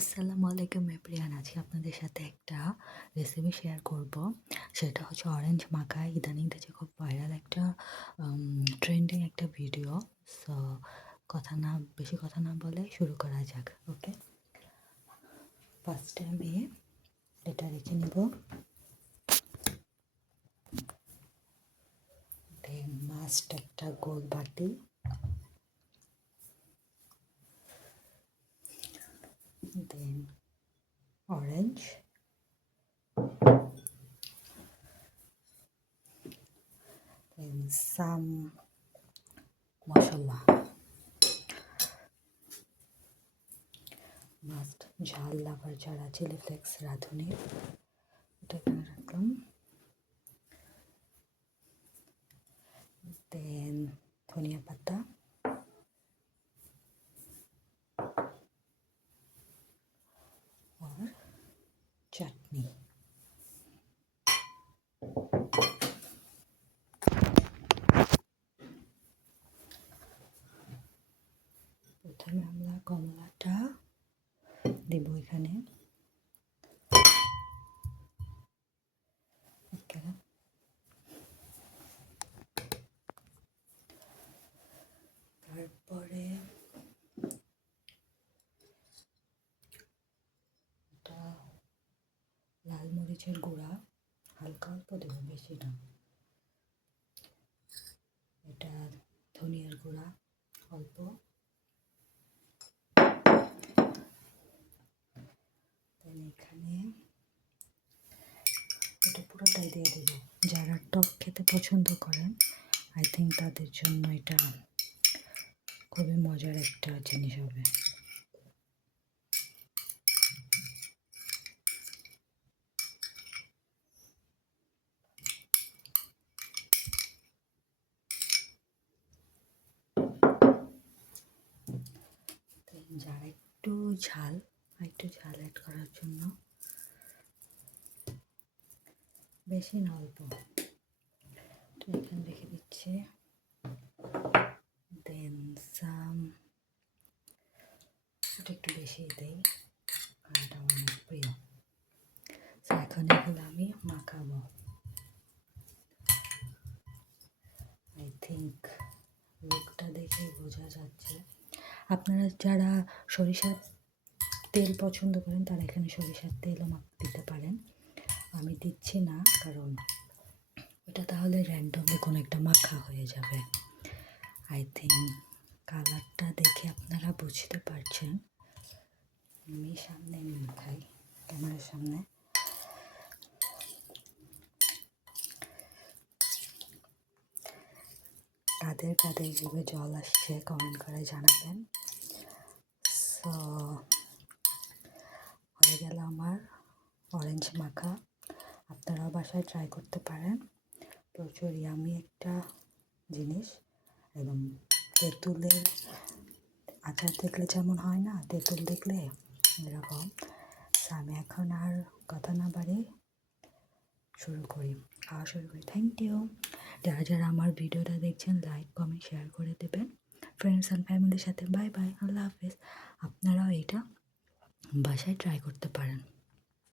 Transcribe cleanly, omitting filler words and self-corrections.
আসসালামু আলাইকুম এভরিওয়ান। আজকে আপনাদের সাথে একটা রেসিপি শেয়ার করব। সেটা হচ্ছে অরেঞ্জ মাখা। ইদানিং দেখছি খুব ভাইরাল একটা ট্রেন্ডিং একটা ভিডিও। সো বেশি কথা না বলে শুরু করা যাক। ওকে, ফার্স্টে আমি এটা রেখে নিব। দেন মাস্ট একটা গোল বাটি, দেন অরেঞ্জ, দেন সাম মশলা, মাস্ট ঝাল লাভার যারা চিলি ফ্লেক্স রাঁধুনি, এটা এখানে রাখলাম। দেন ধনিয়া পাতা, और চাটনি। প্রথমে আমরা কমলাটা দেব এখানে। তারপরে এটা লাল মরিচের গুঁড়া হালকা অল্প দেব, বেশি না। এটা ধনিয়ার গুঁড়া অল্প। দেন এখানে এটা পুরোটাই দিয়ে দেব। যারা টক খেতে পছন্দ করেন আই থিঙ্ক তাদের জন্য এটা খুবই মজার একটা জিনিস হবে। যারা একটু ঝাল অ্যাড করার জন্য, বেশি না অল্প, তো এখানে রেখে দিচ্ছি। দেন এটা একটু বেশি দেই আর এটা অনেক প্রিয়। এখন এগুলো আমি মাখাবো। আই থিঙ্ক লুকটা দেখেই বোঝা যাচ্ছে। আপনারা যারা সরিষার তেল পছন্দ করেন তারা এখানে সরিষার তেলও দিতে পারেন। আমি দিচ্ছি না, কারণ এটা তাহলে র্যান্ডমলি কোনো একটা মাখা হয়ে যাবে। আই থিঙ্ক কালারটা দেখে আপনারা বুঝতে পারছেন। আমি সামনে মাখাই, ক্যামেরার সামনে। কাদের কাদের জিভে জল আসছে কমেন্ট করে জানাবেন। সো হয়ে গেল আমার অরেঞ্জ মাখা। আপনারাও বাসায় ট্রাই করতে পারেন। প্রচুর ইয়ামি একটা জিনিস। একদম তেঁতুলের আচার দেখলে যেমন হয় না, তেঁতুল দেখলে এরকম। আমি এখন আর কথা না বাড়িয়ে খাওয়া শুরু করি। Thank you. যারা যারা আমার ভিডিওটা দেখছেন লাইক কমেন্ট শেয়ার করে দেবেন ফ্রেন্ডস অ্যান্ড ফ্যামিলির সাথে। বাই বাই, আল্লাহ হাফেজ। আপনারাও এটা বাসায় ট্রাই করতে পারেন।